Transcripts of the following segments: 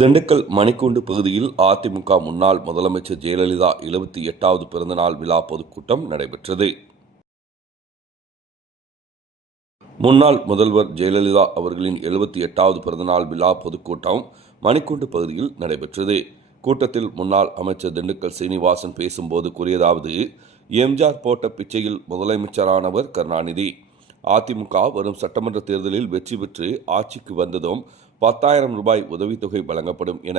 திண்டுக்கல் மணிக்கூண்டு பகுதியில் அதிமுக முன்னாள் முதலமைச்சர் ஜெயலலிதா 78வது பிறந்தநாள் விழா பொதுக்கூட்டம் நடைபெற்றது. முன்னாள் முதல்வர் ஜெயலலிதா அவர்களின் 78வது பிறந்தநாள் விழா பொதுக்கூட்டம் மணிக்கூண்டு பகுதியில் நடைபெற்றது. கூட்டத்தில் முன்னாள் அமைச்சர் திண்டுக்கல் சீனிவாசன் பேசும்போது கூறியதாவது: எம்ஜிஆர் போட்ட பிச்சையில் முதலமைச்சரானவர் கருணாநிதி. அதிமுக வரும் சட்டமன்ற தேர்தலில் வெற்றி பெற்று ஆட்சிக்கு வந்ததும் 10,000 ரூபாய் உதவித்தொகை வழங்கப்படும் என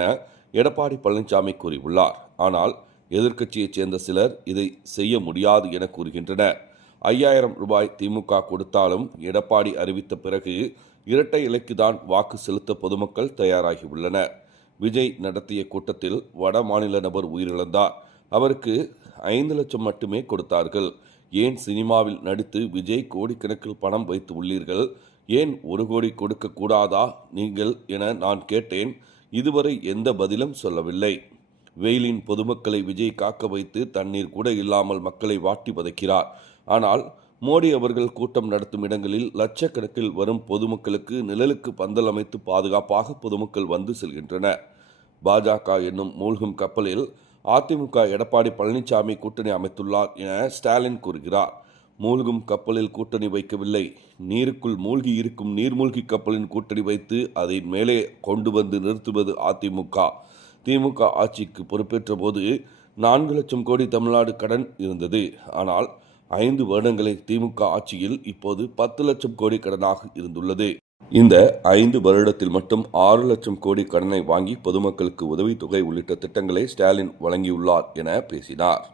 எடப்பாடி பழனிசாமி கூறியுள்ளார். ஆனால் எதிர்க்கட்சியைச் சேர்ந்த சிலர் இதை செய்ய முடியாது என கூறுகின்றனர். 5,000 ரூபாய் திமுக கொடுத்தாலும் எடப்பாடி அறிவித்த பிறகு இரட்டை இலைக்குதான் வாக்கு செலுத்த பொதுமக்கள் தயாராகியுள்ளனர். விஜய் நடத்திய கூட்டத்தில் வட மாநில நபர் உயிரிழந்தார். அவருக்கு 5 லட்சம் மட்டுமே கொடுத்தார்கள். ஏன் சினிமாவில் நடித்து விஜய் கோடிக்கணக்கில் பணம் வைத்து உள்ளீர்கள்? ஏன் 1 கோடி கொடுக்க கூடாதா நீங்கள் என நான் கேட்டேன். இதுவரை எந்த பதிலும் சொல்லவில்லை. வெயிலின் பொதுமக்களை விஜய் காக்க வைத்து தண்ணீர் கூட இல்லாமல் மக்களை வாட்டி வதைக்கிறார். ஆனால் மோடி அவர்கள் கூட்டம் நடத்தும் இடங்களில் லட்சக்கணக்கில் வரும் பொதுமக்களுக்கு நிழலுக்கு பந்தல் அமைத்து பாதுகாப்பாக பொதுமக்கள் வந்து செல்கின்றனர். பாஜக என்னும் மூழ்கும் கப்பலில் அதிமுக எடப்பாடி பழனிசாமி கூட்டணி அமைத்துள்ளார் என ஸ்டாலின் கூறுகிறார். மூழ்கும் கப்பலில் கூட்டணி வைக்கவில்லை, நீருக்குள் மூழ்கி இருக்கும் நீர்மூழ்கி கப்பலின் கூட்டணி வைத்து அதை மேலே கொண்டு வந்து நிறுத்துவது அதிமுக. திமுக ஆட்சிக்கு பொறுப்பேற்ற போது 4 லட்சம் கோடி தமிழ்நாடு கடன் இருந்தது. ஆனால் 5 வருடங்களை திமுக ஆட்சியில் இப்போது 10 லட்சம் கோடி கடனாக இருந்துள்ளது. இந்த 5 வருடத்தில் மட்டும் 6 லட்சம் கோடி கடனை வாங்கி பொதுமக்களுக்கு உதவித்தொகை உள்ளிட்ட திட்டங்களை ஸ்டாலின் வழங்கியுள்ளார் என பேசினார்.